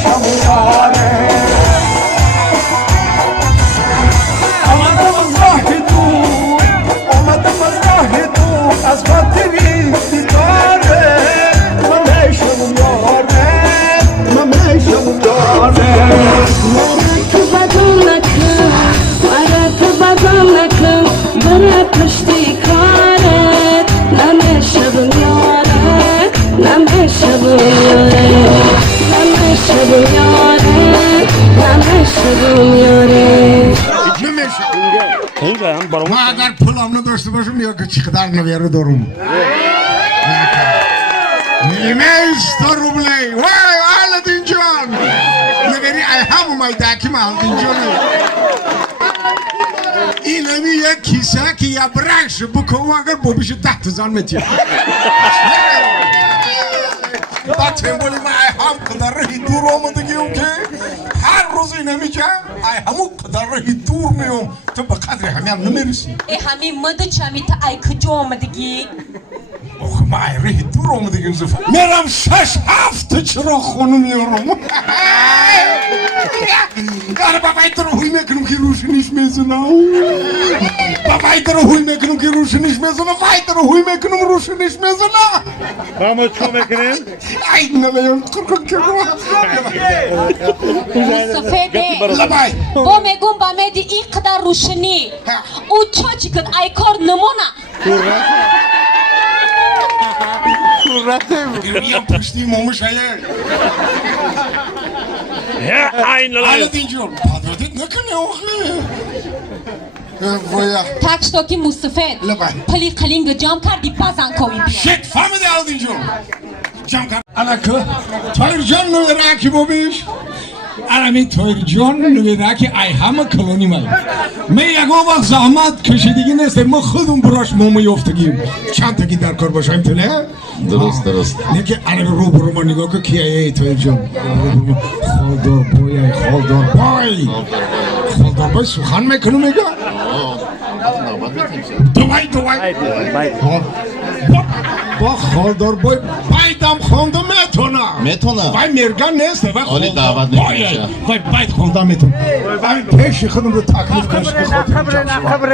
نمیشم یاره آمدم از راه دور آمدم از راه دور از خاطر این دیداره نمیشم یاره نمیشم یاره برای پشتی کارت نمیشم یاره نمیشم یاره نمیشم یاره نمیشم یاره من اگر پولم نداشته باشم یا که چقدر نویره دارم نیمیست روبلی وای آلدین جان نگری ای همو مایداکی ما آلدین جانه این همی یک کیسه که یا برکش بکنم اگر بابیش 10,000 متر با تنبولی ما ای هم قدر رهی دور آمدگیم که هر روز این همی که ای همو قدر رهی دور میام تو به قدر همی هم نمیرسی ای همی مده چمی تا ای کجا آمدگی اوه ما ای رهی دور آمدگیم زفر میرم 6-7 چرا خونو میارم گره بابای تو رو هوی میکنم که روشنیش میزنم بابای تو رو هوی میکنم که روشنیش میزنم بابای تو رو هوی میکنم روشنیش میزنم بابا چو میکنیم؟ ای نمیم قرقم که رو سفیده لبای با میگم با میدی این قدر روشنی او چا چی کد ای کار نمونه گریم پشتی مومش هیه Aynen öyle. آلدین جون پادردید نکنی آخه ویا تکشتا که مصفید لبای پلی قلینگ جام کردی بازن کوی بیا شت فهمیدی آلدین جون جمع کرد الکه تایر جان نویره کی بابیش الان تایر جان نویره که ای همه کلونی من یک وقت زحمت کشیدگی نیست ما خودم براش مومی افتگیم چند تاکی در کار باشیم تو نه درست نه که الان رو برو ما نگاه که کیه ای تایر جان خالدار بای خالدار بای خالدار بای سخن میکنو میگه دوای با خالدار بای بایدم خونده میتونه بای مرگان نیست بای عالی دعوت نمیشه بای باید خونده میتونه بای پیش خودم رو تکلیف کنش که خاطر